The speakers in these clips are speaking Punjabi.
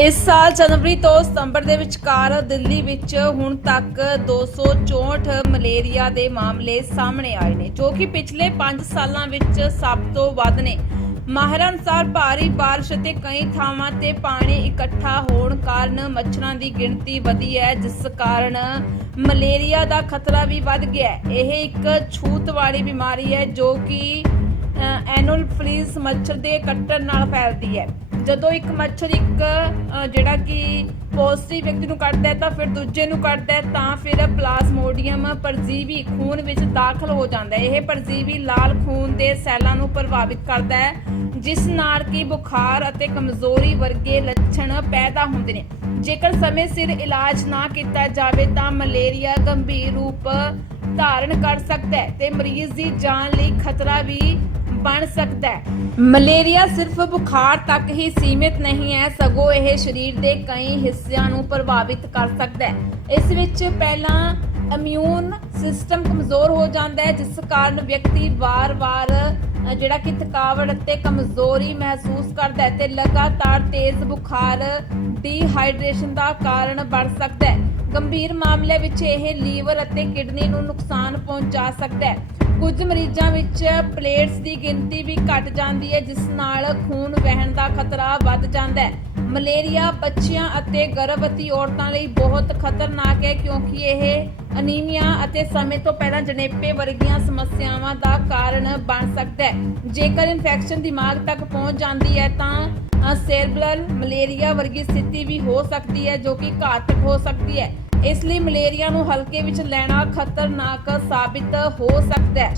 ਇਸ ਸਾਲ ਜਨਵਰੀ ਤੋਂ ਸਤੰਬਰ ਦੇ ਵਿਚਕਾਰ ਦਿੱਲੀ ਵਿੱਚ ਹੁਣ ਤੱਕ 264 ਮਲੇਰੀਆ ਦੇ ਮਾਮਲੇ ਸਾਹਮਣੇ ਆਏ ਨੇ, ਜੋ ਕਿ ਪਿਛਲੇ 5 ਸਾਲਾਂ ਵਿੱਚ ਸਭ ਤੋਂ ਵੱਧ ਨੇ। ਮਾਹਿਰਾਂ ਅਨੁਸਾਰ ਭਾਰੀ ਬਾਰਿਸ਼ ਅਤੇ ਕਈ ਥਾਵਾਂ ਤੇ ਪਾਣੀ ਇਕੱਠਾ ਹੋਣ ਕਾਰਨ ਮੱਛਰਾਂ ਦੀ ਗਿਣਤੀ ਵਧੀ ਹੈ, ਜਿਸ ਕਾਰਨ ਮਲੇਰੀਆ ਦਾ ਖਤਰਾ ਵੀ ਵੱਧ ਗਿਆ ਹੈ। ਇਹ ਇੱਕ ਛੂਤ ਵਾਲੀ ਬਿਮਾਰੀ ਹੈ, ਜੋ ਕਿ ਐਨੋਫਿਲਿਸ ਮੱਛਰ ਦੇ ਕੱਟਣ ਨਾਲ ਫੈਲਦੀ ਹੈ। ਜਦੋਂ ਇੱਕ ਮੱਛਰ ਇੱਕ ਜਿਹੜਾ ਕਿ ਪੋਜ਼ਿਟਿਵ ਵਿਅਕਤੀ ਨੂੰ ਕੱਟਦਾ ਹੈ, ਤਾਂ ਫਿਰ ਦੂਜੇ ਨੂੰ ਕੱਟਦਾ ਹੈ, ਤਾਂ ਫਿਰ ਪਲਾਜ਼ਮੋਡੀਅਮ ਪਰਜੀਵੀ ਖੂਨ ਵਿੱਚ ਦਾਖਲ ਹੋ ਜਾਂਦਾ ਹੈ। ਇਹ ਪਰਜੀਵੀ ਲਾਲ ਖੂਨ ਦੇ ਸੈੱਲਾਂ ਨੂੰ ਪ੍ਰਭਾਵਿਤ ਕਰਦਾ ਹੈ, ਜਿਸ ਨਾਲ ਕਿ ਬੁਖਾਰ ਅਤੇ ਕਮਜ਼ੋਰੀ ਵਰਗੇ ਲੱਛਣ ਪੈਦਾ ਹੁੰਦੇ ਨੇ। ਜੇਕਰ ਸਮੇਂ ਸਿਰ ਇਲਾਜ ਨਾ ਕੀਤਾ ਜਾਵੇ, ਤਾਂ ਮਲੇਰੀਆ ਗੰਭੀਰ ਰੂਪ ਧਾਰਨ ਕਰ ਸਕਦਾ ਹੈ ਤੇ ਮਰੀਜ਼ ਦੀ ਜਾਨ ਲਈ ਖਤਰਾ ਵੀ ਬਣ ਸਕਦਾ ਹੈ। ਮਲੇਰੀਆ ਸਿਰਫ ਬੁਖਾਰ ਤੱਕ ਹੀ ਸੀਮਿਤ ਨਹੀਂ ਹੈ, ਸਗੋਂ ਇਹ ਸਰੀਰ ਦੇ ਕਈ ਹਿੱਸਿਆਂ ਨੂੰ ਪ੍ਰਭਾਵਿਤ ਕਰ ਸਕਦਾ ਹੈ। ਇਸ ਵਿੱਚ ਪਹਿਲਾਂ ਇਮਿਊਨ ਸਿਸਟਮ ਕਮਜ਼ੋਰ ਹੋ ਜਾਂਦਾ ਹੈ, ਜਿਸ ਕਾਰਨ ਵਿਅਕਤੀ ਵਾਰ-ਵਾਰ ਜਿਹੜਾ ਕਿ ਥਕਾਵਟ ਅਤੇ ਕਮਜ਼ੋਰੀ ਮਹਿਸੂਸ ਕਰਦਾ ਹੈ ਤੇ ਲਗਾਤਾਰ ਤੇਜ਼ ਬੁਖਾਰ, ਡੀਹਾਈਡਰੇਸ਼ਨ ਦਾ ਕਾਰਨ ਬਣ ਸਕਦਾ ਹੈ। ਗੰਭੀਰ ਮਾਮਲੇ ਵਿੱਚ ਇਹ ਲੀਵਰ ਅਤੇ ਕਿਡਨੀ ਨੂੰ ਨੁਕਸਾਨ ਪਹੁੰਚਾ ਸਕਦਾ ਹੈ। ਕੁਝ ਮਰੀਜ਼ਾਂ ਵਿੱਚ ਪਲੇਟਸ ਦੀ ਗਿਣਤੀ ਵੀ ਘਟ ਜਾਂਦੀ ਹੈ, ਜਿਸ ਨਾਲ ਖੂਨ ਵਹਿਣ ਦਾ ਖਤਰਾ ਵੱਧ ਜਾਂਦਾ ਹੈ। ਮਲੇਰੀਆ ਬੱਚਿਆਂ ਅਤੇ ਗਰਭਵਤੀ ਔਰਤਾਂ ਲਈ ਬਹੁਤ ਖਤਰਨਾਕ ਹੈ, ਕਿਉਂਕਿ ਇਹ ਅਨੀਮੀਆ ਅਤੇ ਸਮੇਂ ਤੋਂ ਪਹਿਲਾਂ ਜਣੇਪੇ ਵਰਗੀਆਂ ਸਮੱਸਿਆਵਾਂ ਦਾ ਕਾਰਨ ਬਣ ਸਕਦਾ ਹੈ। ਜੇਕਰ ਇਨਫੈਕਸ਼ਨ ਦਿਮਾਗ ਤੱਕ ਪਹੁੰਚ ਜਾਂਦੀ ਹੈ, ਤਾਂ ਸੈਰਬਰਲ ਮਲੇਰੀਆ ਵਰਗੀ ਸਥਿਤੀ ਵੀ ਹੋ ਸਕਦੀ ਹੈ ਜੋ ਕਿ ਘਾਤਕ ਹੋ ਸਕਦੀ ਹੈ। ਇਸ ਲਈ ਮਲੇਰੀਆ ਨੂੰ ਹਲਕੇ ਵਿੱਚ ਲੈਣਾ ਖਤਰਨਾਕ ਸਾਬਿਤ ਹੋ ਸਕਦਾ ਹੈ।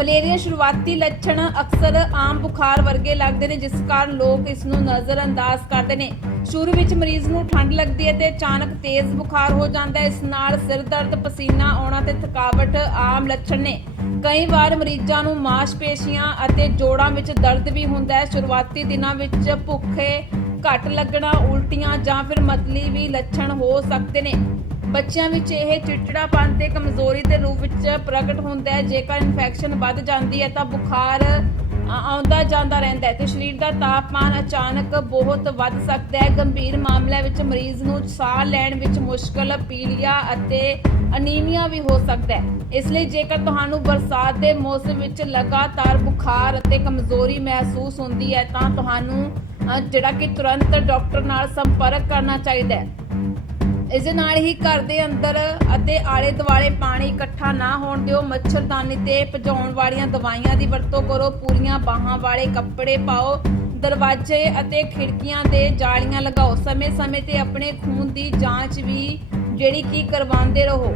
ਮਲੇਰੀਆ ਸ਼ੁਰੂਆਤੀ ਲੱਛਣ ਅਕਸਰ ਆਮ ਬੁਖਾਰ ਵਰਗੇ ਲੱਗਦੇ ਨੇ, ਜਿਸ ਕਾਰਨ ਲੋਕ ਇਸ ਨੂੰ ਨਜ਼ਰਅੰਦਾਜ਼ ਕਰਦੇ ਨੇ। ਸ਼ੁਰੂ ਵਿੱਚ ਮਰੀਜ਼ ਨੂੰ ਠੰਡ ਲੱਗਦੀ ਹੈ ਤੇ ਅਚਾਨਕ ਤੇਜ਼ ਬੁਖਾਰ ਹੋ ਜਾਂਦਾ ਹੈ। ਇਸ ਨਾਲ ਸਿਰ ਦਰਦ, ਪਸੀਨਾ ਆਉਣਾ ਤੇ ਥਕਾਵਟ ਆਮ ਲੱਛਣ ਨੇ। ਕਈ ਵਾਰ ਮਰੀਜ਼ਾਂ ਨੂੰ ਮਾਸਪੇਸ਼ੀਆਂ ਅਤੇ ਜੋੜਾਂ ਵਿੱਚ ਦਰਦ ਵੀ ਹੁੰਦਾ ਹੈ। ਸ਼ੁਰੂਆਤੀ ਦਿਨਾਂ ਵਿੱਚ ਭੁੱਖੇ ਘੱਟ ਲੱਗਣਾ, ਉਲਟੀਆਂ ਜਾਂ ਫਿਰ ਮਤਲੀ ਵੀ ਲੱਛਣ ਹੋ ਸਕਦੇ ਨੇ। ਬੱਚਿਆਂ ਵਿੱਚ ਇਹ ਚਿੜਚਿੜਾਪਨ ਤੇ ਕਮਜ਼ੋਰੀ ਦੇ ਰੂਪ ਵਿੱਚ ਪ੍ਰਗਟ ਹੁੰਦਾ ਹੈ। ਜੇਕਰ ਇਨਫੈਕਸ਼ਨ ਵੱਧ ਜਾਂਦੀ ਹੈ ਤਾਂ ਬੁਖਾਰ ਆਉਂਦਾ ਜਾਂਦਾ ਰਹਿੰਦਾ ਹੈ ਤੇ ਸਰੀਰ ਦਾ ਤਾਪਮਾਨ ਅਚਾਨਕ ਬਹੁਤ ਵੱਧ ਸਕਦਾ ਹੈ। ਗੰਭੀਰ ਮਾਮਲਿਆਂ ਵਿੱਚ ਮਰੀਜ਼ ਨੂੰ ਸਾਹ ਲੈਣ ਵਿੱਚ ਮੁਸ਼ਕਲ, ਪੀਲੀਆ ਅਤੇ ਅਨੀਮੀਆ ਵੀ ਹੋ ਸਕਦਾ ਹੈ। ਇਸ ਲਈ ਜੇਕਰ ਤੁਹਾਨੂੰ ਬਰਸਾਤ ਦੇ ਮੌਸਮ ਵਿੱਚ ਲਗਾਤਾਰ ਬੁਖਾਰ ਅਤੇ ਕਮਜ਼ੋਰੀ ਮਹਿਸੂਸ ਹੁੰਦੀ ਹੈ ਤਾਂ ਤੁਹਾਨੂੰ ਜਿਹੜਾ ਕਿ ਤੁਰੰਤ ਡਾਕਟਰ ਨਾਲ ਸੰਪਰਕ ਕਰਨਾ ਚਾਹੀਦਾ ਹੈ। ਇਸ ਦੇ ਨਾਲ ਹੀ ਘਰ ਦੇ ਅੰਦਰ ਅਤੇ ਆਲੇ ਦੁਆਲੇ ਪਾਣੀ ਇਕੱਠਾ ਨਾ ਹੋਣ ਦਿਓ। ਮੱਛਰਦਾਨੀ ਤੇ ਭਜਾਉਣ ਵਾਲੀਆਂ ਦਵਾਈਆਂ ਦੀ ਵਰਤੋਂ ਕਰੋ। ਪੂਰੀਆਂ ਬਾਹਾਂ ਵਾਲੇ ਕੱਪੜੇ ਪਾਓ। ਦਰਵਾਜ਼ੇ ਅਤੇ ਖਿੜਕੀਆਂ ਤੇ ਜਾਲੀਆਂ ਲਗਾਓ। ਸਮੇਂ-ਸਮੇਂ ਤੇ ਆਪਣੇ ਖੂਨ ਦੀ ਜਾਂਚ ਵੀ ਜਿਹੜੀ ਕੀ ਕਰਵਾਉਂਦੇ ਰਹੋ।